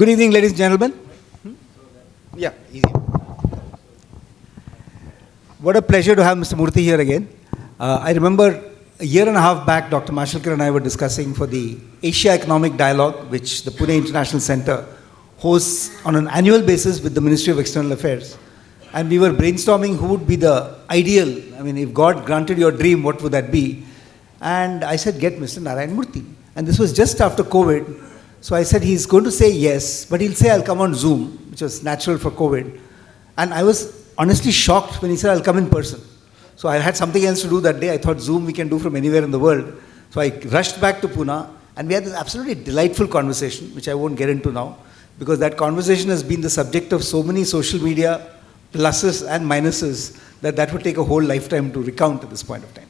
Good evening, ladies and gentlemen. Yeah, easy. What a pleasure to have Mr. Murthy here again. I remember a year and a half back, Dr. Mashalkar and I were discussing for the Asia Economic Dialogue, which the Pune International Center hosts on an annual basis with the Ministry of External Affairs. And we were brainstorming who would be the ideal, I mean, if God granted your dream, what would that be? And I said, get Mr. Narayana Murthy. And this was just after COVID. So I said, he's going to say yes, but he'll say, I'll come on Zoom, which was natural for COVID. And I was honestly shocked when he said, I'll come in person. So I had something else to do that day. I thought Zoom we can do from anywhere in the world. So I rushed back to Pune, and we had this absolutely delightful conversation, which I won't get into now, because that conversation has been the subject of so many social media pluses and minuses that would take a whole lifetime to recount at this point of time.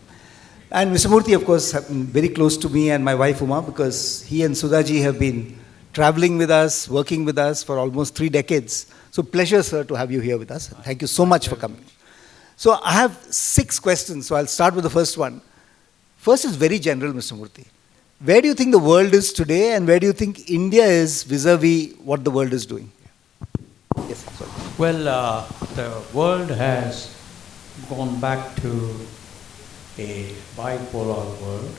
And Mr. Murthy, of course, have been very close to me and my wife Uma, because he and Sudhaji have been traveling with us, working with us for almost 3 decades. So pleasure, sir, to have you here with us. Thank you so much for coming. So I have 6 questions, so I'll start with the first one. First is very general, Mr. Murthy. Where do you think the world is today, and where do you think India is vis-a-vis what the world is doing? Yes, sorry. Well, the world has gone back to a bipolar world.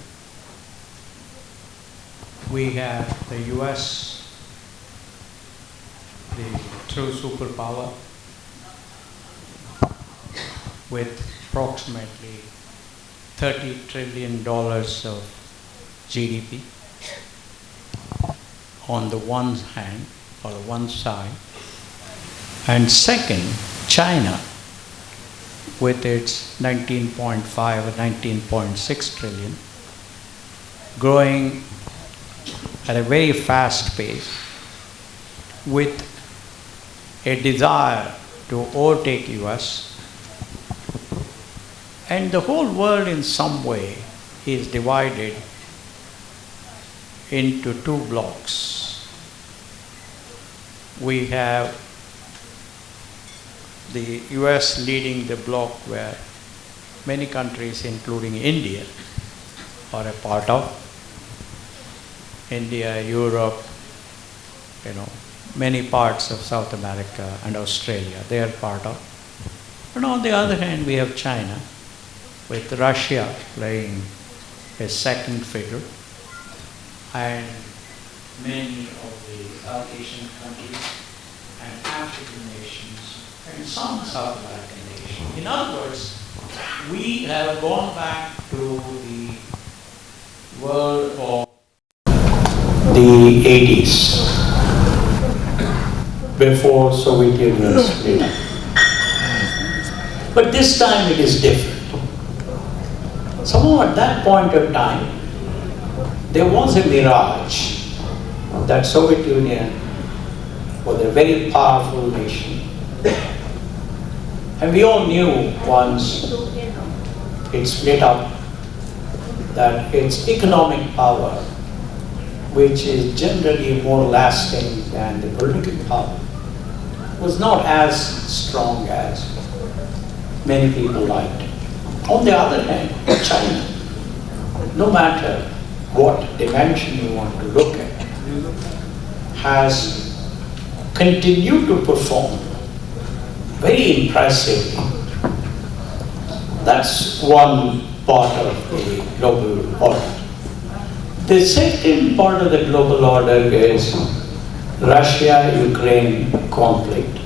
We have the US, the true superpower, with approximately $30 trillion of GDP on the one hand, or the one side. And second, China, with its 19.5 or 19.6 trillion, growing at a very fast pace, with a desire to overtake US. And the whole world in some way is divided into 2 blocks. We have the US leading the bloc where many countries, including India, are a part of. India, Europe, many parts of South America and Australia, they are part of. And on the other hand, we have China, with Russia playing a second fiddle, and many of the South Asian countries and African nations and some South American nations. In other words, we have gone back to the world of the 80s, before Soviet Union split. But this time it is different. Somehow at that point of time, there was a mirage that Soviet Union was a very powerful nation. And we all knew once it split up that its economic power, which is generally more lasting than the political power, was not as strong as many people liked. On the other hand, China, no matter what dimension you want to look at, has continued to perform very impressively. That's one part of the global order. The second part of the global order is Russia-Ukraine conflict.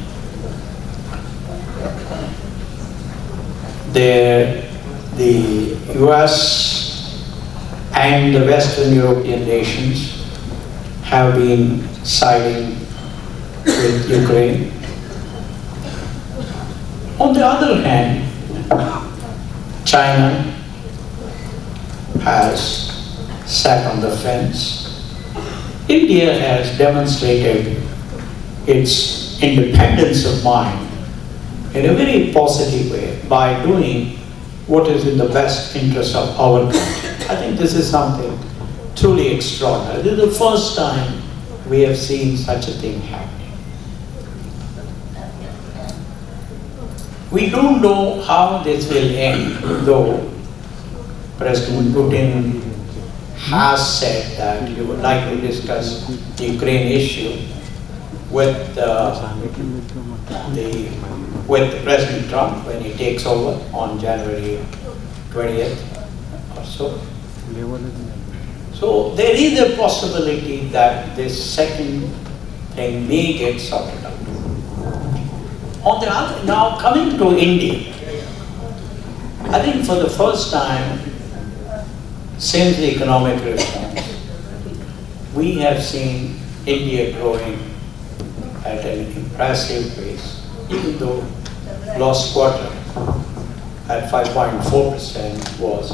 The US and the Western European nations have been siding with Ukraine. On the other hand, China has sat on the fence. India has demonstrated its independence of mind in a very positive way by doing what is in the best interest of our country. I think this is something truly extraordinary. This is the first time we have seen such a thing happening. We don't know how this will end, though President Putin has said that he would like to discuss the Ukraine issue with with President Trump when he takes over on January 20th or so. So there is a possibility that this second thing may get sorted out. On the other, now coming to India, I think for the first time since the economic reforms, we have seen India growing at an impressive pace, even though last quarter at 5.4% was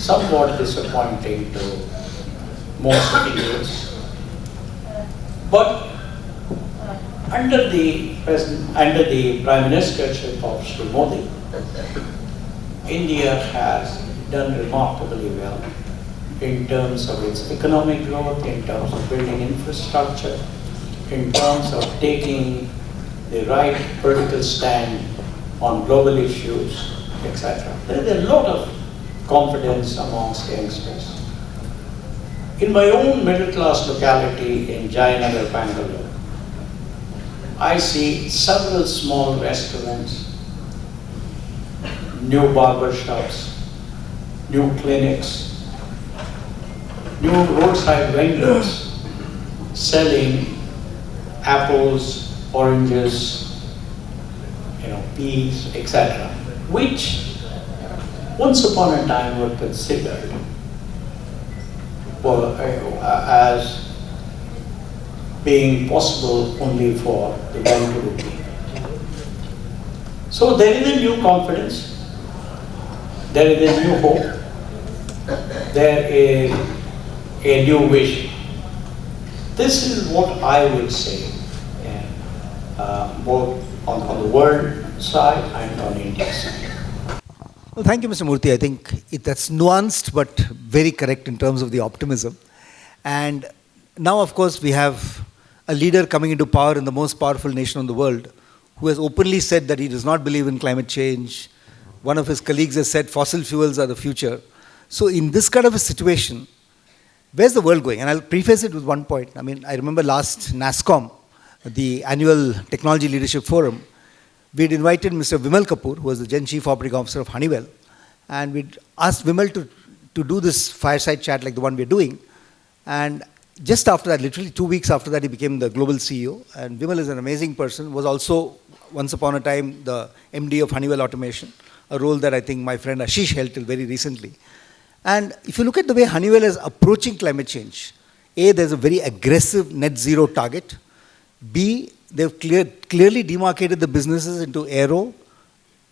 somewhat disappointing to most Indians. But under the Prime Ministership of Sri Modi, India has done remarkably well in terms of its economic growth, in terms of building infrastructure, in terms of taking the right political stand on global issues, etc. There is a lot of confidence amongst youngsters. In my own middle-class locality in Jayanagar, Bangalore, I see several small restaurants, new barber shops, new clinics, new roadside vendors selling apples, oranges, peas, etc., which once upon a time were considered as being possible only for the well-to-do people. So there is a new confidence, there is a new hope, there is a new vision. This is what I would say, both on the world side and on India side. Well, thank you, Mr. Murthy. I think that's nuanced but very correct in terms of the optimism. And now, of course, we have a leader coming into power in the most powerful nation in the world who has openly said that he does not believe in climate change. One of his colleagues has said fossil fuels are the future. So in this kind of a situation, where's the world going? And I'll preface it with one point. I mean, I remember last NASSCOM, the annual Technology Leadership Forum, we'd invited Mr. Vimal Kapoor, who was the Gen Chief Operating Officer of Honeywell, and we'd asked Vimal to do this fireside chat like the one we're doing. And just after that, literally 2 weeks after that, he became the global CEO. And Vimal is an amazing person, was also once upon a time the MD of Honeywell Automation, a role that I think my friend Ashish held till very recently. And if you look at the way Honeywell is approaching climate change, A, there's a very aggressive net zero target. B, they've clearly demarcated the businesses into aero,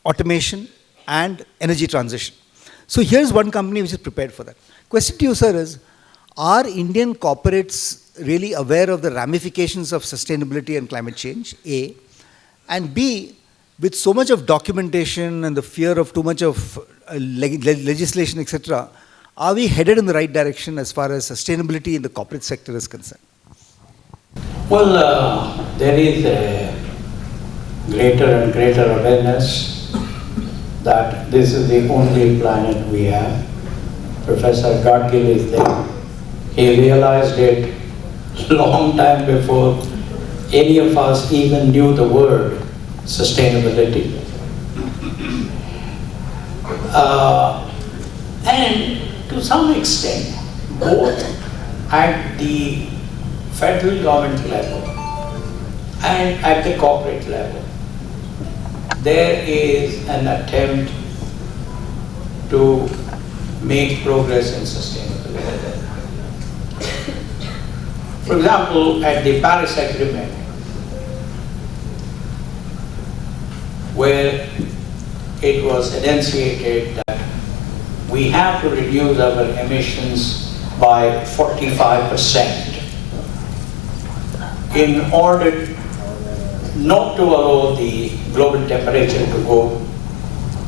automation, and energy transition. So here's one company which is prepared for that. Question to you, sir, is, are Indian corporates really aware of the ramifications of sustainability and climate change, A? And B, with so much of documentation and the fear of too much of legislation, etc., are we headed in the right direction as far as sustainability in the corporate sector is concerned? Well, there is a greater and greater awareness that this is the only planet we have. Professor Gadgil is there. He realized it long time before any of us even knew the word sustainability. And to some extent, both at the federal government level and at the corporate level, there is an attempt to make progress in sustainability. For example, at the Paris Agreement, where it was enunciated that we have to reduce our emissions by 45% in order not to allow the global temperature to go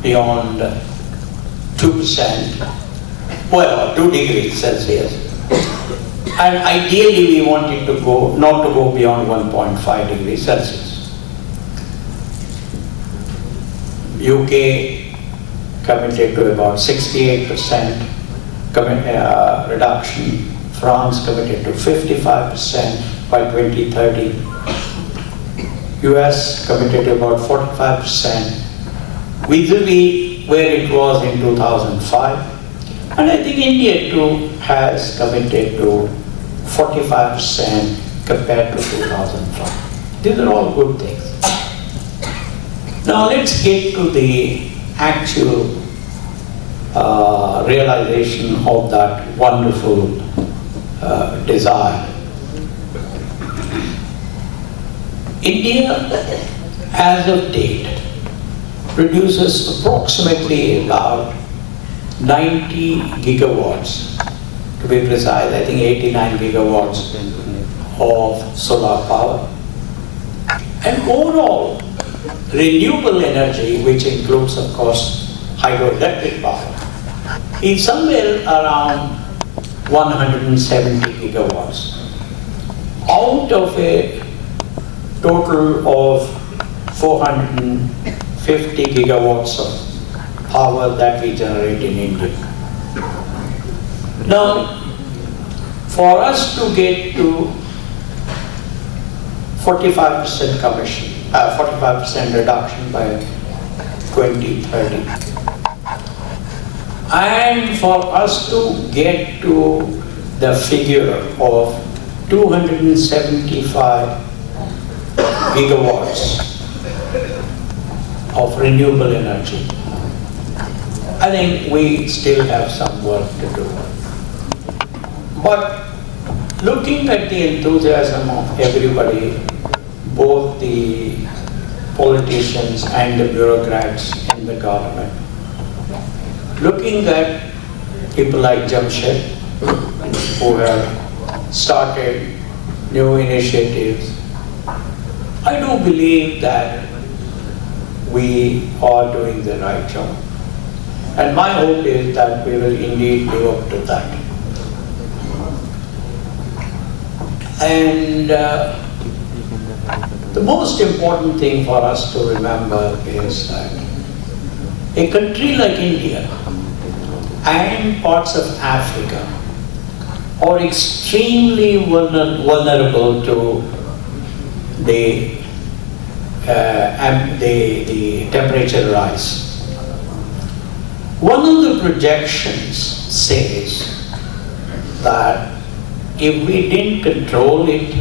beyond 2%, well, 2 degrees Celsius. And ideally we want it to go, not to go beyond 1.5 degrees Celsius. UK committed to about 68% reduction. France committed to 55% by 2030. US committed about 45% vis-a-vis where it was in 2005. And I think India too has committed to 45% compared to 2005. These are all good things. Now let's get to the actual realization of that wonderful desire. India, as of date, produces approximately about 90 gigawatts, to be precise, I think 89 gigawatts of solar power. And overall, renewable energy, which includes, of course, hydroelectric power, is somewhere around 170 gigawatts. Out of a total of 450 gigawatts of power that we generate in India. Now, for us to get to 45% commission, 45% reduction by 2030, and for us to get to the figure of 275 gigawatts of renewable energy, I think we still have some work to do. But looking at the enthusiasm of everybody, both the politicians and the bureaucrats in the government, looking at people like Jamshed, who have started new initiatives, I do believe that we are doing the right job. And my hope is that we will indeed live up to that. And the most important thing for us to remember is that a country like India and parts of Africa are extremely vulnerable to the temperature rise. One of the projections says that if we didn't control it,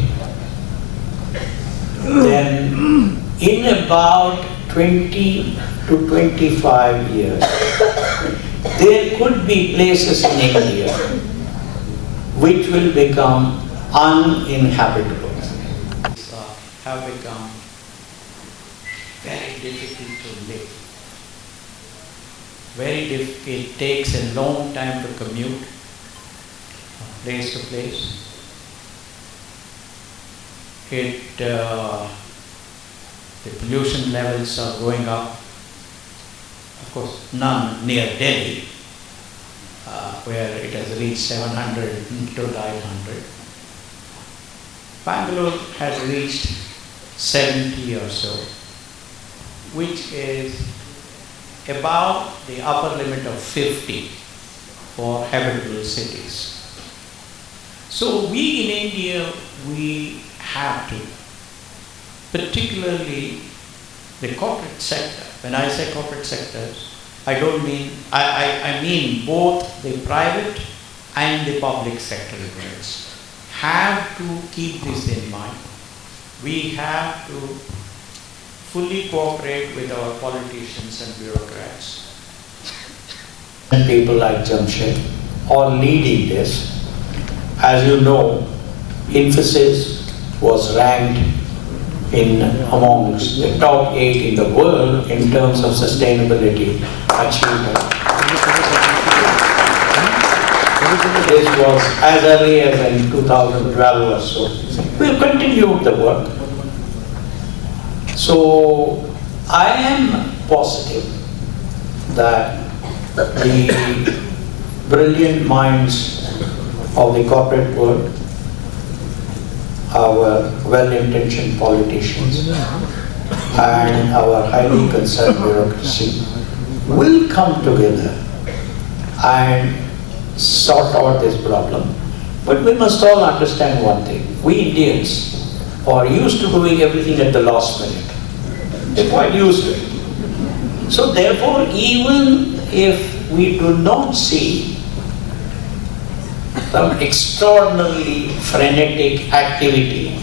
then in about 20 to 25 years, there could be places in India which will become uninhabitable. Have become very difficult to live. Very difficult. It takes a long time to commute place to place. The pollution levels are going up. Of course, none near Delhi, where it has reached 700 to 900. Bangalore has reached 70 or so, which is about the upper limit of 50 for habitable cities. So we in India, we have to, particularly the corporate sector. When I say corporate sectors, I don't mean, I mean both the private and the public sector units have to keep this in mind. We have to fully cooperate with our politicians and bureaucrats. And people like Jamshed are leading this. As you know, Infosys was ranked amongst the top 8 in the world in terms of sustainability achievement. This was as early as in 2012 or so. We've continued the work. So I am positive that the brilliant minds of the corporate world, our well-intentioned politicians, and our highly concerned bureaucracy will come together and sort out this problem. But we must all understand one thing. We Indians, or used to doing everything at the last minute. They're quite used to it. So therefore, even if we do not see some extraordinarily frenetic activity,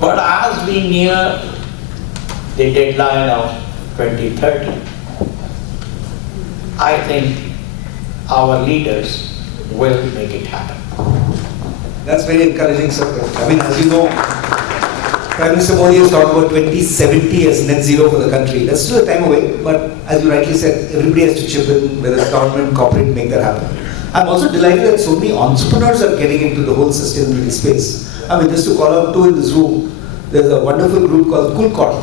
but as we near the deadline of 2030, I think our leaders will make it happen. That's very encouraging, sir. I mean, as you know, Prime Minister Modi has talked about 2070 as net zero for the country. That's still a time away, but as you rightly said, everybody has to chip in, whether it's government, corporate, make that happen. I'm also delighted that so many entrepreneurs are getting into the whole sustainability space. I mean, just to call out two in this room, there's a wonderful group called Cool Corp,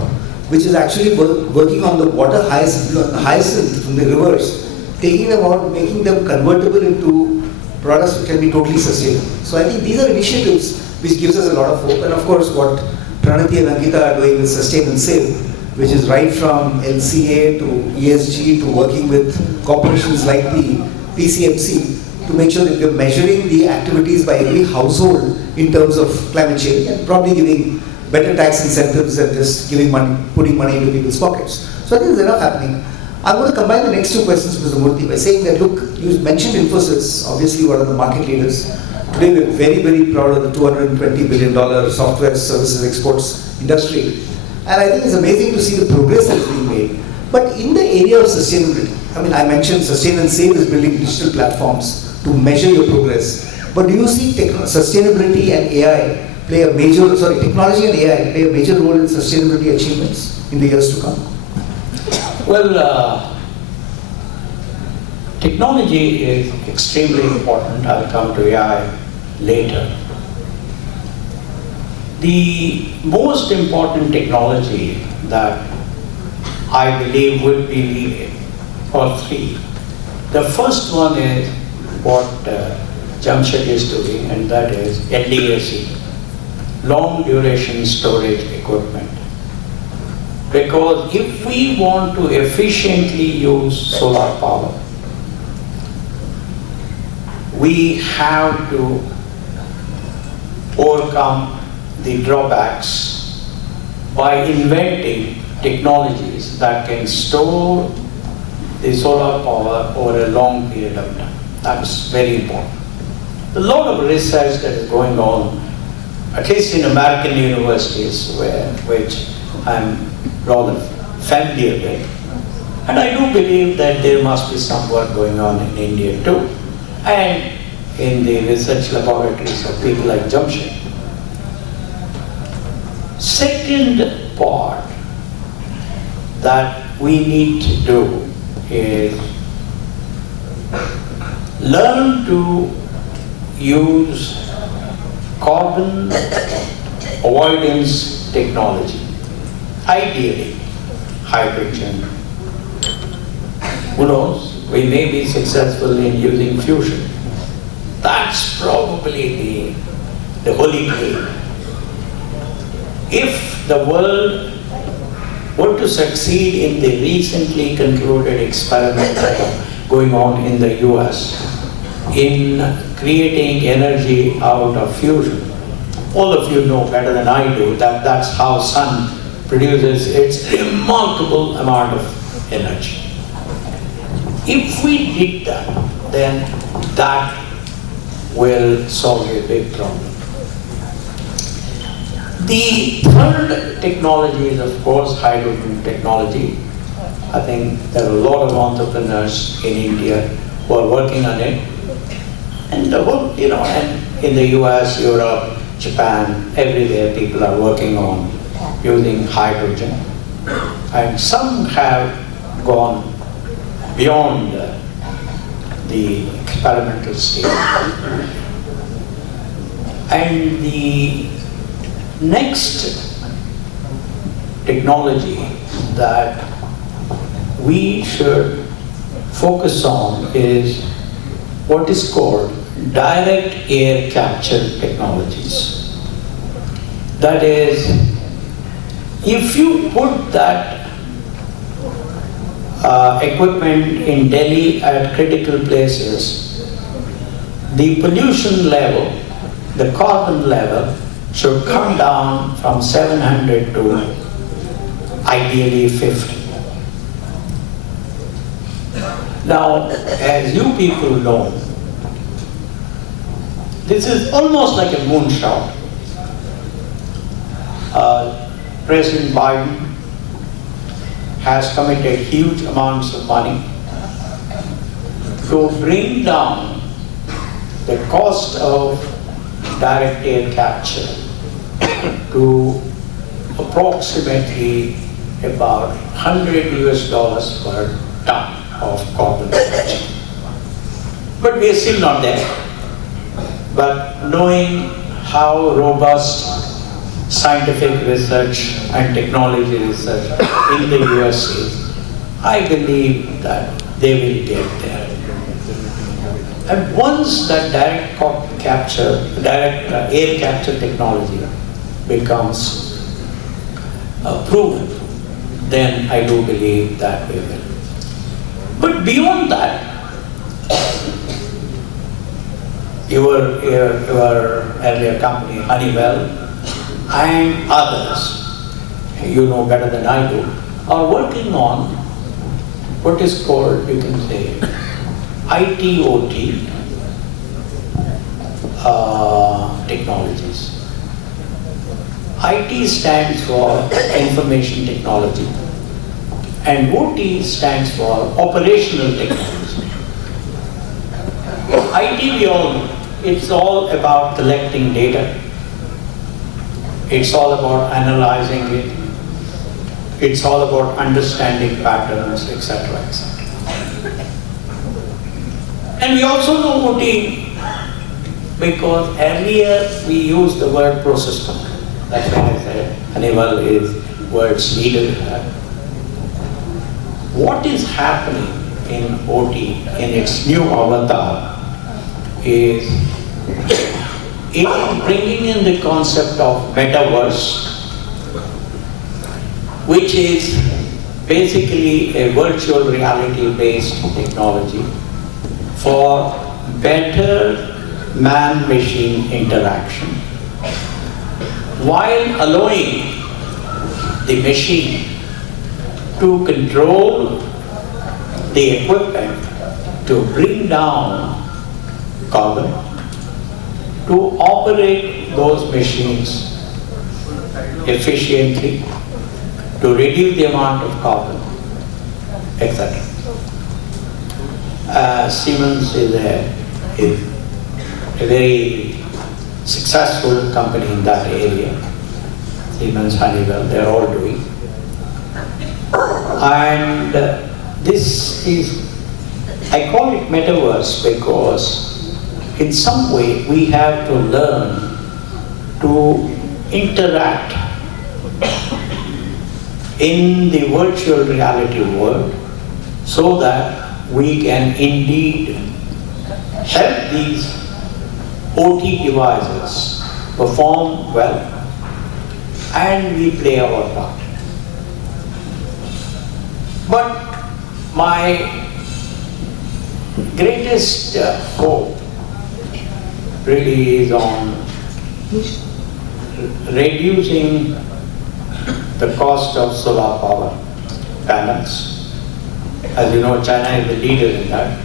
which is actually working on the water hyacinth from the rivers, taking them out, making them convertible into products which can be totally sustainable. So I think these are initiatives which gives us a lot of hope. And of course, what Pranati and Ankita are doing with Sustain and Save, which is right from LCA to ESG to working with corporations like the PCMC to make sure that we're measuring the activities by every household in terms of climate change and probably giving better tax incentives than just giving money, putting money into people's pockets. So I think there's enough happening. I'm going to combine the next two questions, Mr. Murthy, by saying that, look, you mentioned Infosys, obviously one of the market leaders. Today we're very, very proud of the $220 billion software services exports industry. And I think it's amazing to see the progress that's being made. But in the area of sustainability, I mean, I mentioned Sustain and Save is building digital platforms to measure your progress. But do you see sustainability and AI play a major, technology and AI play a major role in sustainability achievements in the years to come? Well, technology is extremely important. I'll come to AI later. The most important technology that I believe would be needed are three. The first one is what Jamshed is doing, and that is LDAC, long duration storage equipment. Because if we want to efficiently use solar power, we have to overcome the drawbacks by inventing technologies that can store the solar power over a long period of time. That's very important. A lot of research that is going on, at least in American universities, which I'm rather familiar with. And I do believe that there must be some work going on in India too, and in the research laboratories of people like Jamshed. Second part that we need to do is learn to use carbon avoidance technology. Ideally, hydrogen. Who knows? We may be successful in using fusion. That's probably the holy grail. If the world were to succeed in the recently concluded experiment going on in the US in creating energy out of fusion, all of you know better than I do that that's how sun produces its remarkable amount of energy. If we did that, then that will solve a big problem. The third technology is, of course, hydrogen technology. I think there are a lot of entrepreneurs in India who are working on it. And and in the US, Europe, Japan, everywhere people are working on using hydrogen. And some have gone beyond the experimental stage. And the next technology that we should focus on is what is called direct air capture technologies. That is, if you put that equipment in Delhi at critical places, the pollution level, the carbon level should come down from 700 to ideally 50. Now, as you people know, this is almost like a moonshot. President Biden has committed huge amounts of money to bring down the cost of direct air capture to approximately about 100 US dollars per ton of carbon capture. But we are still not there. But knowing how robust scientific research and technology research in the US is, I believe that they will get there. And once that direct air capture technology becomes proven, then I do believe that we will. But beyond that, your earlier company, Honeywell, and others, you know better than I do, are working on what is called, you can say, IT/OT technologies. IT stands for information technology, and OT stands for operational technology. IT, we all know, it's all about collecting data. It's all about analyzing it. It's all about understanding patterns, etc., etc. And we also know OT because earlier we used the word process control. That's why I said Honeywell is world's leader in that. What is happening in OT in its new avatar is it is bringing in the concept of metaverse, which is basically a virtual reality based technology for better man-machine interaction, while allowing the machine to control the equipment to bring down carbon, to operate those machines efficiently, to reduce the amount of carbon, etc. Siemens is a very successful company in that area. Siemens, Honeywell, they're all doing. And this is, I call it metaverse because in some way we have to learn to interact in the virtual reality world so that we can indeed help these OT devices perform well, and we play our part. But my greatest hope really is on reducing the cost of solar power panels. As you know, China is the leader in that.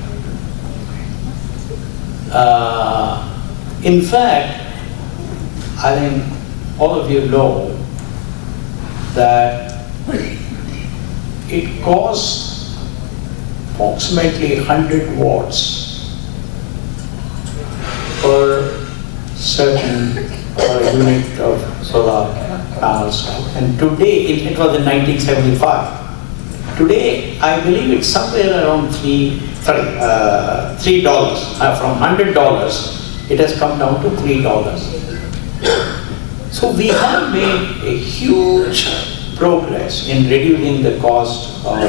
In fact, I think all of you know that it costs approximately 100 watts per certain unit of solar panel stock. And today, it was in 1975. Today, I believe it's somewhere around $3. From $100, it has come down to $3. So we have made a huge progress in reducing the cost of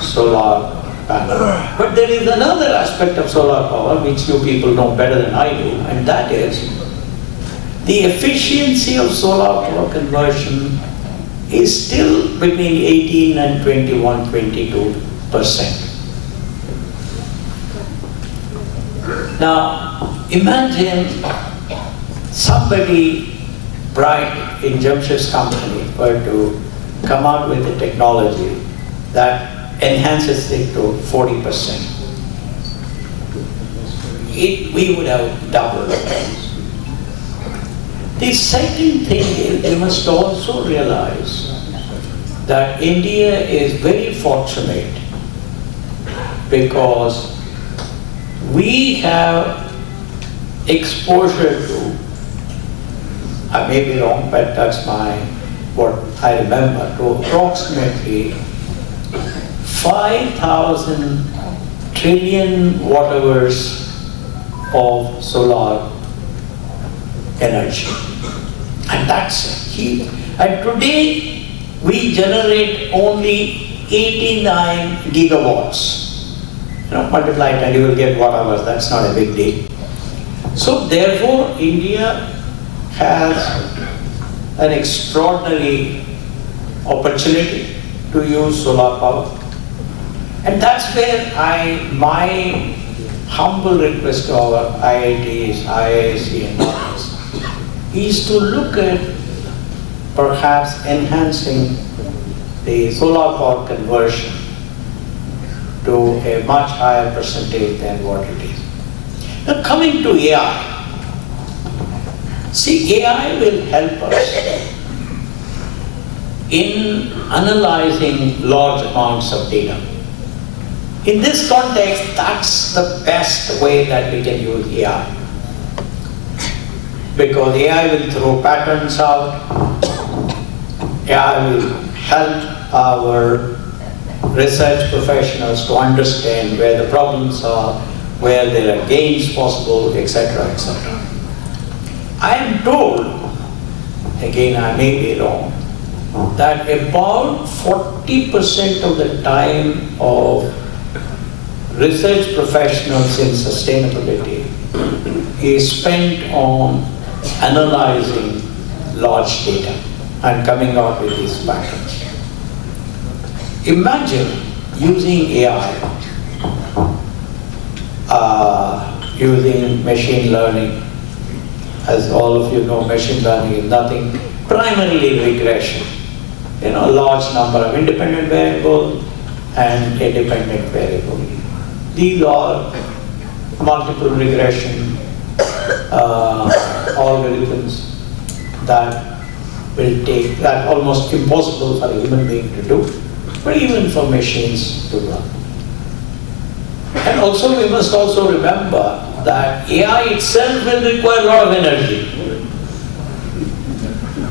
solar panel. But there is another aspect of solar power which you people know better than I do, and that is the efficiency of solar power conversion is still between 18 and 22%. Now, imagine somebody bright in Jamshed's company were to come out with a technology that enhances it to 40%, we would have doubled it. The second thing is you must also realize that India is very fortunate because we have exposure to, I may be wrong, but that's what I remember, to approximately 5,000 trillion watt hours of solar energy. And that's it. And today we generate only 89 gigawatts. Multiply it and you will get watt hours, that's not a big deal. So therefore India has an extraordinary opportunity to use solar power. And that's where my humble request to our IITs, IISc and others is to look at perhaps enhancing the solar power conversion to a much higher percentage than what it is. Now coming to AI. See, AI will help us in analyzing large amounts of data. In this context, that's the best way that we can use AI. Because AI will throw patterns out, AI will help our research professionals to understand where the problems are, where there are gains possible, etc., etc. I am told, again I may be wrong, that about 40% of the time of research professionals in sustainability is spent on analyzing large data and coming out with these patterns. Imagine using AI, using machine learning. As all of you know, machine learning is nothing, primarily regression. A large number of independent variables and a dependent variable. These are multiple regression algorithms that will take, that almost impossible for a human being to do, but even for machines to run. And also we must also remember that AI itself will require a lot of energy.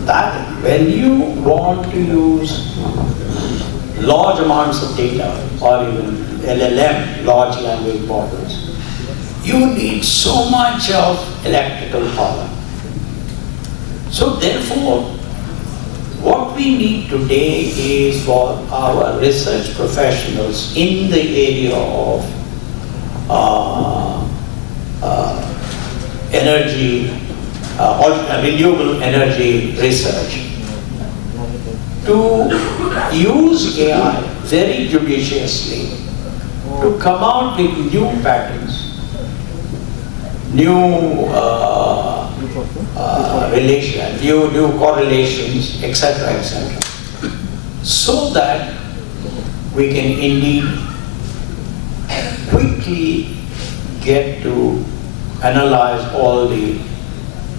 That when you want to use large amounts of data or even LLM, large language models, you need so much of electrical power. So therefore, what we need today is for our research professionals in the area of energy, renewable energy research, to use AI very judiciously to come out with new patterns, new new correlations, etc., etc., so that we can indeed quickly get to analyze all the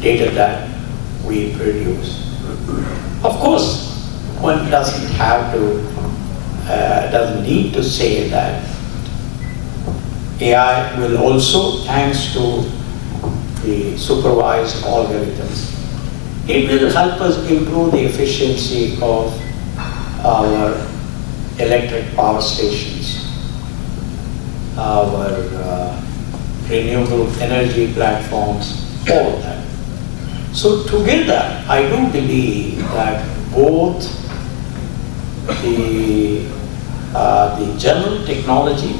data that we produce. Of course, one doesn't have to, doesn't need to say that AI will also, thanks to the supervised algorithms, it will help us improve the efficiency of our electric power stations, our renewable energy platforms, all of that. So together, I do believe that both the general technology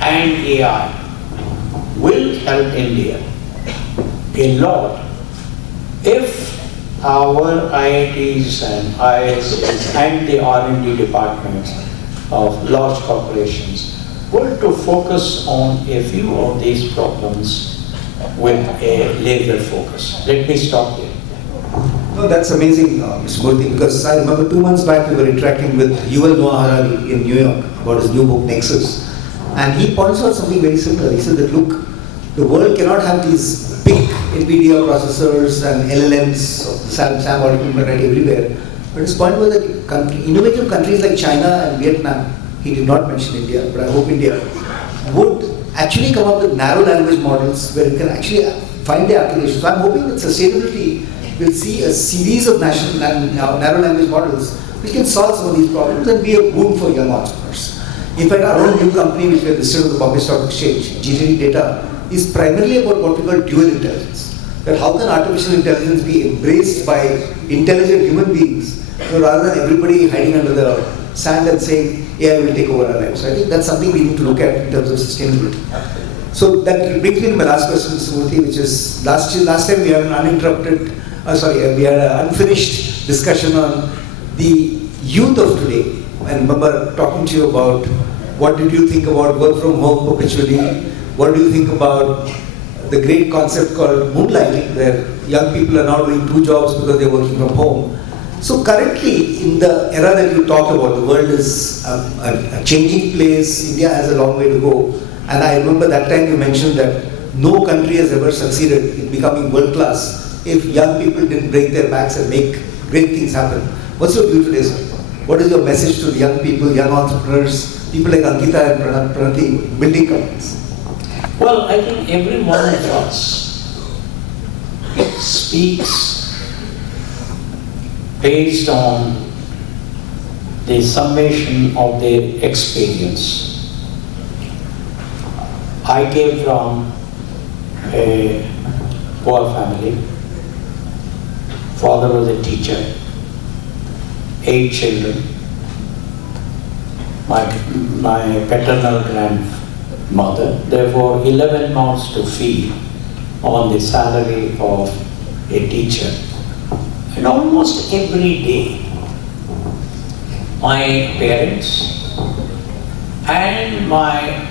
and AI will help India a lot if our IITs and IISs and the R&D departments of large corporations were to focus on a few of these problems with a laser focus. Let me stop here. No, that's amazing, Mr. Murthy, because I remember 2 months back we were interacting with Yuval Noah Harari in New York about his new book, Nexus. And he points out something very similar. He said that, look, the world cannot have these big NVIDIA processors and LLMs of the Sam Altman right everywhere. But his point was that innovative countries like China and Vietnam, he did not mention India, but I hope India, would actually come up with narrow language models where you can actually find the application. So I'm hoping that sustainability will see a series of narrow language models which can solve some of these problems and be a boon for young entrepreneurs. In fact, our own new company, which we have listed on the Bombay Stock Exchange, GTD Data, is primarily about what we call dual intelligence. That how can artificial intelligence be embraced by intelligent human beings, rather than everybody hiding under the sand and saying AI will take over our lives. So I think that's something we need to look at in terms of sustainability. So that brings me to my last question, Mr. Murthy, which is last time we had an we had an unfinished discussion on the youth of today. I remember talking to you about what did you think about work from home perpetually? What do you think about the great concept called moonlighting, where young people are now doing 2 jobs because they're working from home? So currently, in the era that you talk about, the world is a changing place. India has a long way to go. And I remember that time you mentioned that no country has ever succeeded in becoming world class if young people didn't break their backs and make great things happen. What's your view today, sir? What is your message to the young people, young entrepreneurs, people like Ankita and Pranati building companies? Well, I think every one of us speaks based on the summation of their experience. I came from a poor family. Father was a teacher, 8 children. My paternal grandmother, therefore 11 mouths to feed on the salary of a teacher. And almost every day, my parents and my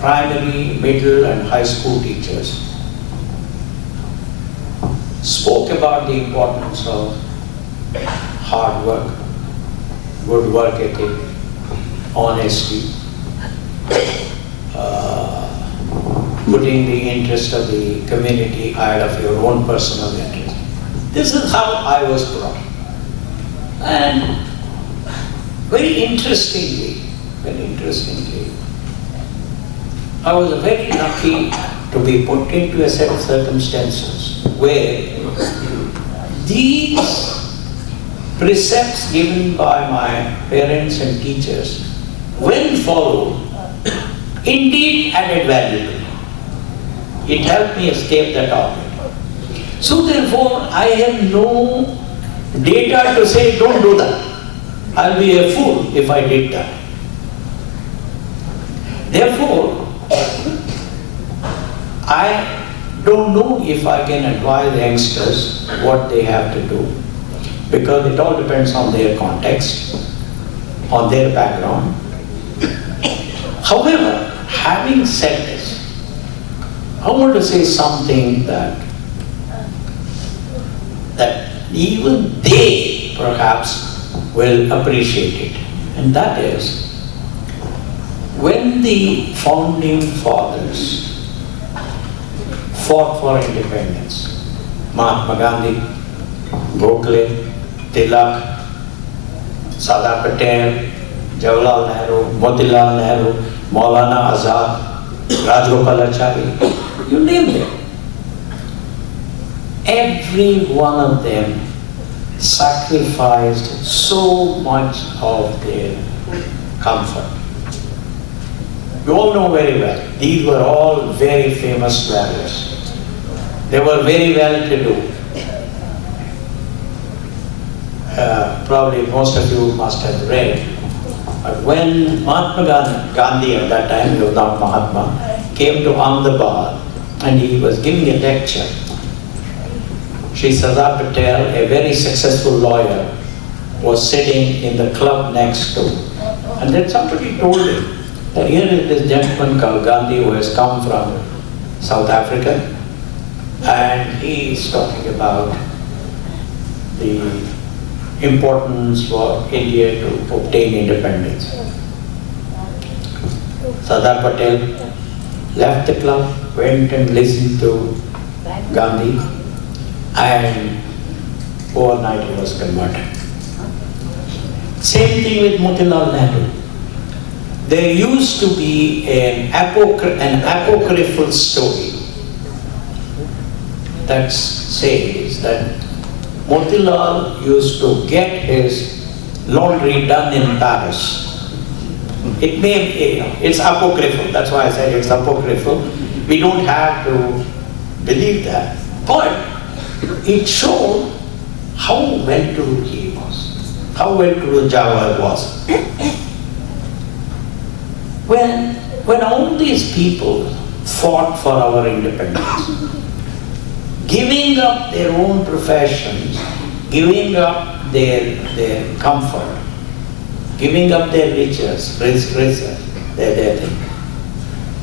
primary, middle and high school teachers spoke about the importance of hard work, good work ethic, honesty, putting the interest of the community ahead of your own personal interest. This is how I was brought up. And very interestingly, I was very lucky to be put into a set of circumstances where these precepts given by my parents and teachers, when followed, indeed added value to me. It helped me escape that orbit. So therefore, I have no data to say, don't do that. I'll be a fool if I did that. Therefore, I don't know if I can advise youngsters what they have to do, because it all depends on their context, on their background. However, having said this, I want to say something that even they perhaps will appreciate it, and that is, when the founding fathers fought for independence, Mahatma Gandhi, Gokhale, Tilak, Sardar Patel, Jawaharlal Nehru, Motilal Nehru, Maulana Azad, Rajgopalachari, you name them. Every one of them sacrificed so much of their comfort. You all know very well, these were all very famous warriors. They were very well to do. Probably most of you must have read. But when Mahatma Gandhi at that time, he was not Mahatma, came to Ahmedabad and he was giving a lecture, Shri Sardar Patel, a very successful lawyer, was sitting in the club next to. And then somebody told him that here is this gentleman called Gandhi who has come from South Africa, and he is talking about the importance for India to obtain independence. Sardar Patel left the club, went and listened to Gandhi, and overnight he was converted. Same thing with Motilal Nehru. There used to be an apocryphal story that says that Motilal used to get his laundry done in Paris. It may, it's apocryphal, that's why I said it's apocryphal. We don't have to believe that. But it showed how well-to-do he was, how well-to-do Jawahar was. When all these people fought for our independence, giving up their own professions, giving up their comfort, giving up their riches, their thing,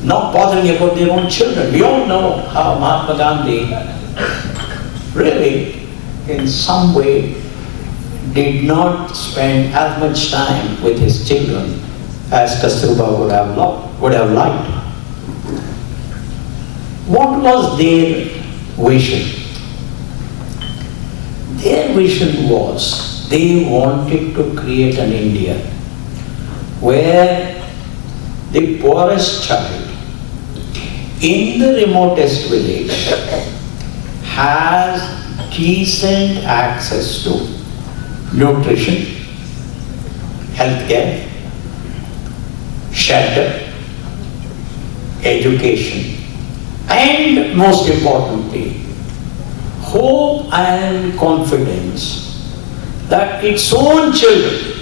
not bothering about their own children. We all know how Mahatma Gandhi really, in some way, did not spend as much time with his children as Kasturba would have liked. What was their vision? Their vision was they wanted to create an India where the poorest child in the remotest village has decent access to nutrition, healthcare, shelter, education, and most importantly, hope and confidence that its own children,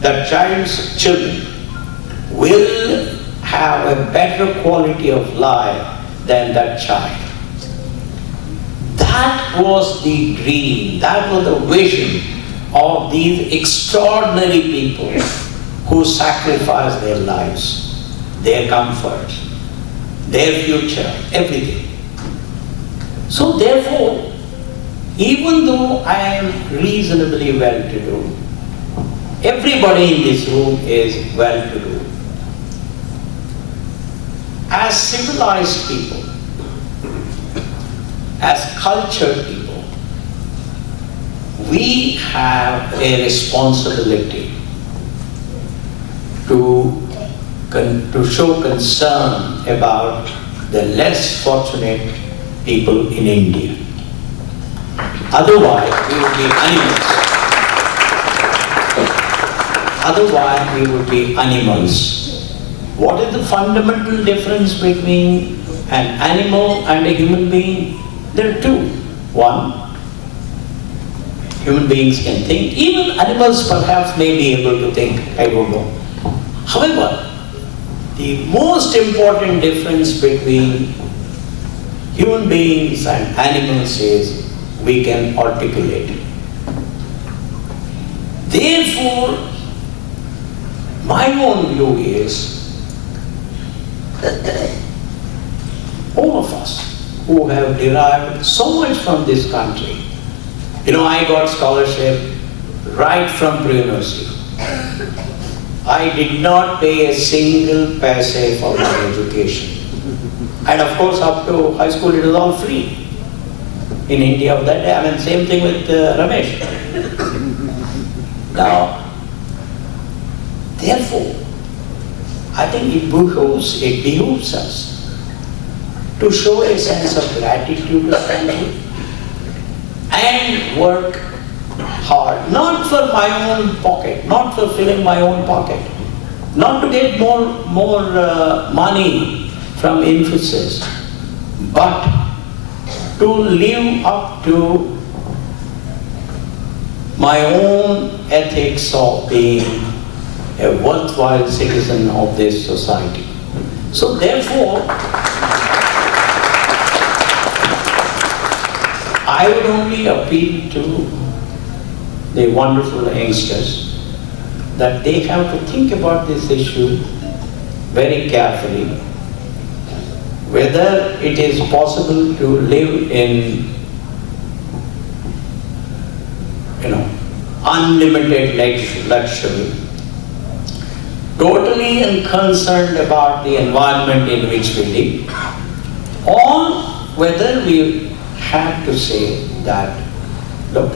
that child's children, will have a better quality of life than that child. That was the dream, that was the vision of these extraordinary people who sacrificed their lives, their comfort, their future, everything. So therefore, even though I am reasonably well-to-do, everybody in this room is well-to-do. As civilized people, as cultured people, we have a responsibility to show concern about the less fortunate people in India. Otherwise, we would be animals. Otherwise, we would be animals. What is the fundamental difference between an animal and a human being? There are two. One, human beings can think. Even animals perhaps may be able to think, I don't know. However, the most important difference between human beings and animals is we can articulate it. Therefore, my own view is all of us who have derived so much from this country. I got scholarship right from pre-university. I did not pay a single paise for my education. And of course, up to high school, it was all free. In India of that day, same thing with Ramesh. Now, therefore, I think it behooves us to show a sense of gratitude to the country and work hard, not for my own pocket, not for filling my own pocket, not to get more money from Infosys, but to live up to my own ethics of being a worthwhile citizen of this society. So therefore, I would only appeal to the wonderful youngsters that they have to think about this issue very carefully, whether it is possible to live in unlimited luxury, totally unconcerned about the environment in which we live, or whether we have to say that, look,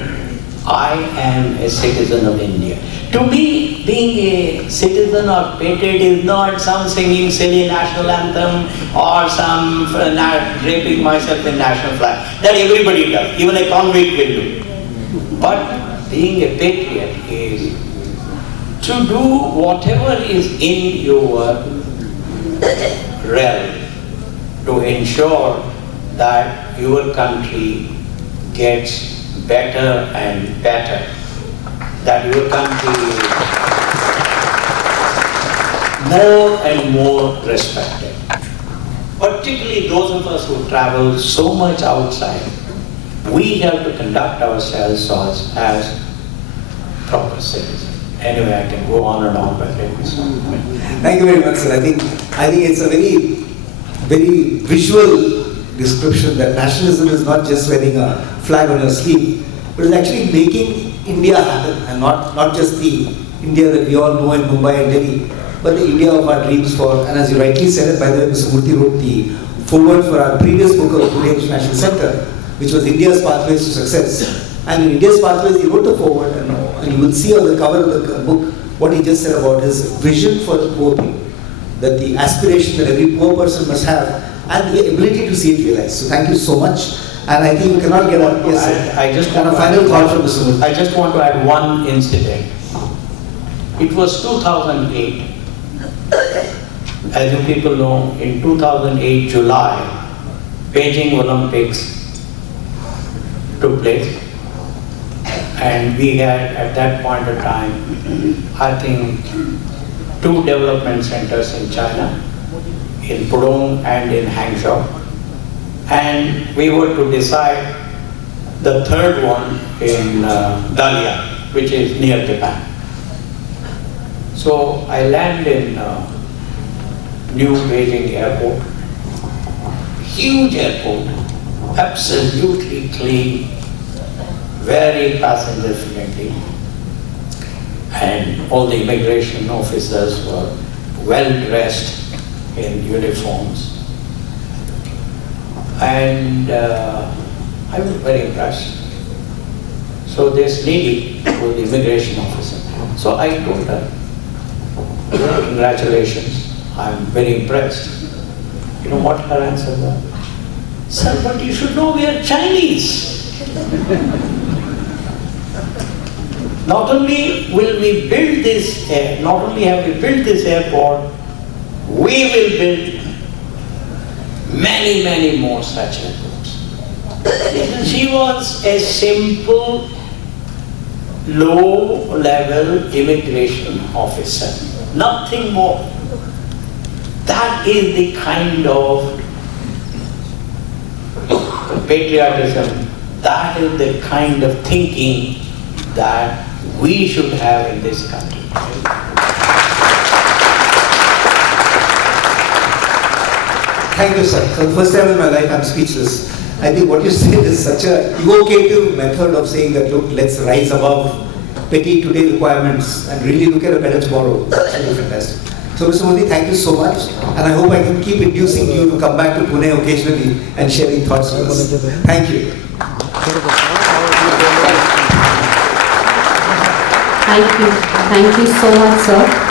I am a citizen of India. To me, being a citizen or patriot is not some singing silly national anthem or some draping myself in national flag. That everybody does, even a convict will do. But being a patriot is to do whatever is in your realm to ensure that your country gets better and better, that your country is more and more respected. Particularly those of us who travel so much outside, we have to conduct ourselves as proper citizens. Anyway, I can go on and on, but let me stop. Thank you very much, sir. I think it's a very visual description that nationalism is not just wearing a flag on your sleeve, but it's actually making India happen, and not just the India that we all know in Mumbai and Delhi, but the India of our dreams for, and as you rightly said it, by the way, Mr. Murthy wrote the foreword for our previous book of Pune International Center, which was India's Pathways to Success. And in India's Pathways, he wrote the foreword, and you will see on the cover of the book what he just said about his vision for the poor people, that the aspiration that every poor person must have, and the ability to see it realized. So thank you so much. And I think you cannot get on. Yes, sir. I just want a final thought from Mr. Murthy. I just want to add one incident. It was 2008. As you people know, in 2008 July, Beijing Olympics took place. And we had, at that point of time, I think, 2 development centers in China, in Pudong and in Hangzhou. And we were to decide the third one in Dalian, which is near Japan. So I land in New Beijing Airport, huge airport, absolutely clean, very passenger friendly, and all the immigration officers were well dressed in uniforms. And I was very impressed. So this lady was the immigration officer. So I told her, congratulations, I'm very impressed. You know what her answer was? Sir, but you should know we are Chinese. Not only will we build this, not only have we built this airport, we will build many, many more such airports. She was a simple, low-level immigration officer, nothing more. That is the kind of patriotism, that is the kind of thinking that we should have in this country. Thank you, sir. For the first time in my life, I'm speechless. I think what you said is such a evocative method of saying that, look, let's rise above petty today requirements and really look at a better tomorrow. It's absolutely fantastic. So, Mr. Murthy, thank you so much. And I hope I can keep inducing you to come back to Pune occasionally and sharing thoughts with us. Thank you. Thank you. Thank you so much, sir.